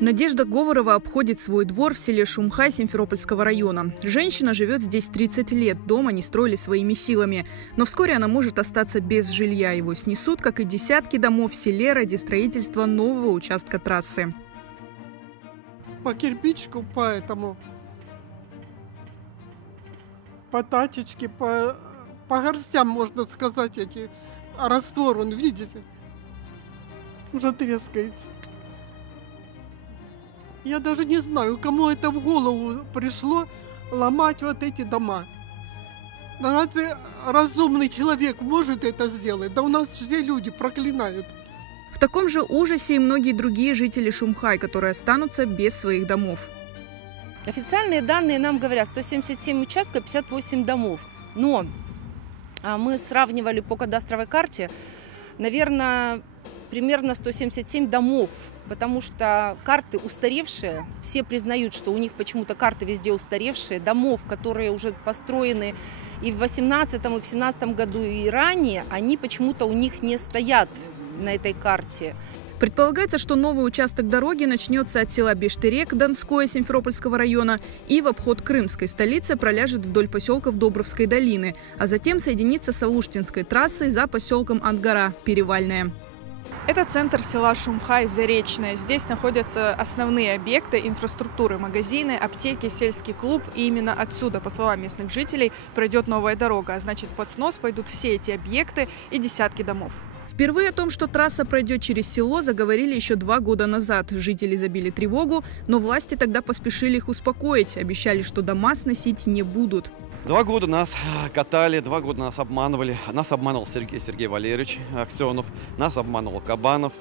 Надежда Говорова обходит свой двор в селе Шумхай Симферопольского района. Женщина живет здесь 30 лет, дом они строили своими силами. Но вскоре она может остаться без жилья. Его снесут, как и десятки домов в селе ради строительства нового участка трассы. По кирпичку, по тачечке, по горстям, можно сказать, эти раствор, он, видите, уже трескается. Я даже не знаю, кому это в голову пришло ломать вот эти дома. Да разве разумный человек может это сделать? Да у нас все люди проклинают. В таком же ужасе и многие другие жители Шумхай, которые останутся без своих домов. Официальные данные нам говорят 177 участков, 58 домов. Но мы сравнивали по кадастровой карте, наверное, примерно 177 домов, потому что карты устаревшие, все признают, что у них почему-то карты везде устаревшие, домов, которые уже построены и в 2018, и в 2017 году, и ранее, они почему-то у них не стоят на этой карте. Предполагается, что новый участок дороги начнется от села Бештерек, Донское, Симферопольского района, и в обход крымской столицы проляжет вдоль поселков Добровской долины, а затем соединится с Алуштинской трассой за поселком Ангара, Перевальная. Это центр села Шумхай, Заречное. Здесь находятся основные объекты инфраструктуры: магазины, аптеки, сельский клуб. И именно отсюда, по словам местных жителей, пройдет новая дорога. А значит, под снос пойдут все эти объекты и десятки домов. Впервые о том, что трасса пройдет через село, заговорили еще 2 года назад. Жители забили тревогу, но власти тогда поспешили их успокоить. Обещали, что дома сносить не будут. 2 года нас катали, 2 года нас обманывали. Нас обманывал Сергей Валерьевич Аксенов, нас обманывал Кабанов,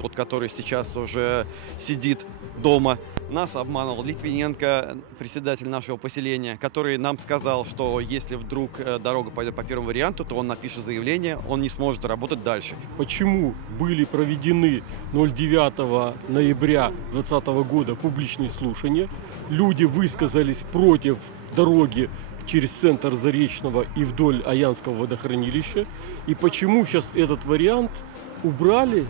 тот, который сейчас уже сидит дома. Нас обманывал Литвиненко, председатель нашего поселения, который нам сказал, что если вдруг дорога пойдет по первому варианту, то он напишет заявление, он не сможет работать дальше. Почему были проведены 09 ноября 2020 года публичные слушания? Люди высказались против дороги через центр Заречного и вдоль Аянского водохранилища. И почему сейчас этот вариант убрали,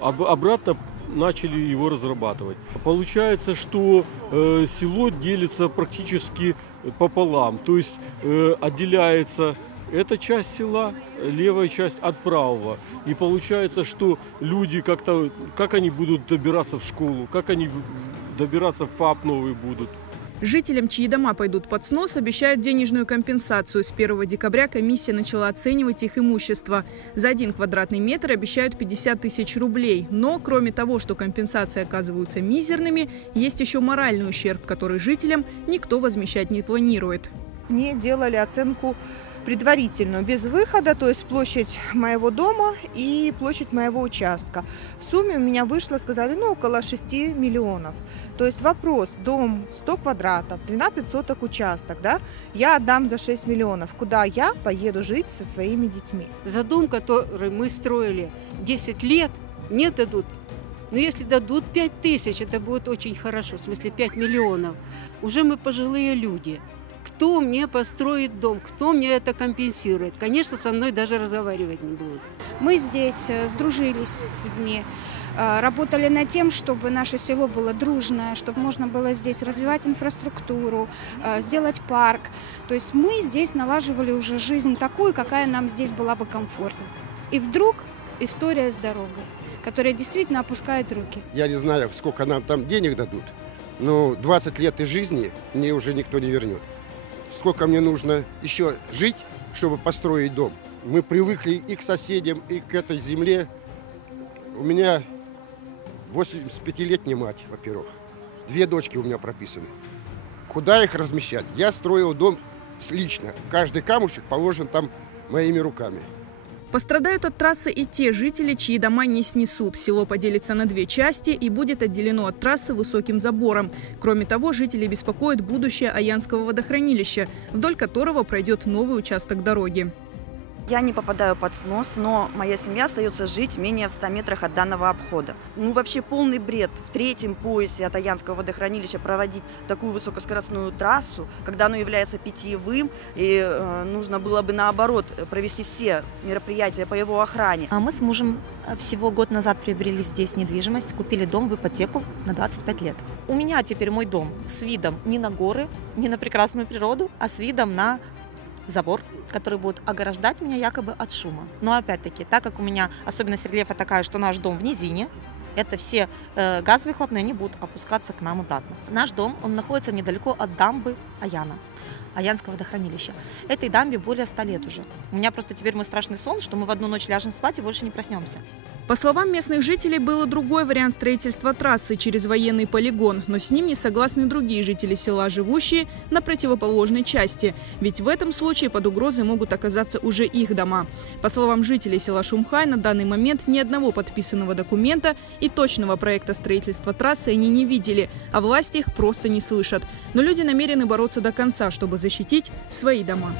обратно начали его разрабатывать. Получается, что село делится практически пополам. То есть отделяется эта часть села, левая часть от правого. И получается, что люди как они будут добираться в школу, как они добираться в ФАП новый будут. Жителям, чьи дома пойдут под снос, обещают денежную компенсацию. С 1 декабря комиссия начала оценивать их имущество. За 1 квадратный метр обещают 50 тысяч рублей. Но, кроме того, что компенсации оказываются мизерными, есть еще моральный ущерб, который жителям никто возмещать не планирует. Мне делали оценку предварительную, без выхода, то есть площадь моего дома и площадь моего участка. В сумме у меня вышло, сказали, около 6 миллионов. То есть вопрос: дом 100 квадратов, 12 соток участок, да, я отдам за 6 миллионов. Куда я поеду жить со своими детьми? За дом, который мы строили 10 лет, мне дадут. Но если дадут 5 тысяч, это будет очень хорошо, в смысле 5 миллионов. Уже мы пожилые люди. Кто мне построит дом, кто мне это компенсирует? Конечно, со мной даже разговаривать не будут. Мы здесь сдружились с людьми, работали над тем, чтобы наше село было дружное, чтобы можно было здесь развивать инфраструктуру, сделать парк. То есть мы здесь налаживали уже жизнь такую, какая нам здесь была бы комфортна. И вдруг история с дорогой, которая действительно опускает руки. Я не знаю, сколько нам там денег дадут, но 20 лет из жизни мне уже никто не вернет. Сколько мне нужно еще жить, чтобы построить дом. Мы привыкли и к соседям, и к этой земле. У меня 85-летняя мать, во-первых. 2 дочки у меня прописаны. Куда их размещать? Я строил дом лично. Каждый камушек положен там моими руками. Пострадают от трассы и те жители, чьи дома не снесут. Село поделится на 2 части и будет отделено от трассы высоким забором. Кроме того, жители беспокоит будущее Аянского водохранилища, вдоль которого пройдет новый участок дороги. Я не попадаю под снос, но моя семья остается жить менее в 100 метрах от данного обхода. Ну, вообще полный бред в третьем поясе от Аянского водохранилища проводить такую высокоскоростную трассу, когда оно является питьевым, и нужно было бы наоборот провести все мероприятия по его охране. А мы с мужем всего год назад приобрели здесь недвижимость, купили дом в ипотеку на 25 лет. У меня теперь мой дом с видом не на горы, не на прекрасную природу, а с видом на забор, который будет ограждать меня якобы от шума. Но опять-таки, так как у меня особенность рельефа такая, что наш дом в низине, это все газовые выхлопные, они будут опускаться к нам обратно. Наш дом, он находится недалеко от дамбы Аянского водохранилища. Этой дамбе более 100 лет уже. У меня просто теперь мой страшный сон, что мы в одну ночь ляжем спать и больше не проснемся. По словам местных жителей, был и другой вариант строительства трассы через военный полигон, но с ним не согласны другие жители села, живущие на противоположной части. Ведь в этом случае под угрозой могут оказаться уже их дома. По словам жителей села Шумхай, на данный момент ни одного подписанного документа и точного проекта строительства трассы они не видели, а власти их просто не слышат. Но люди намерены бороться до конца, чтобы защитить свои дома.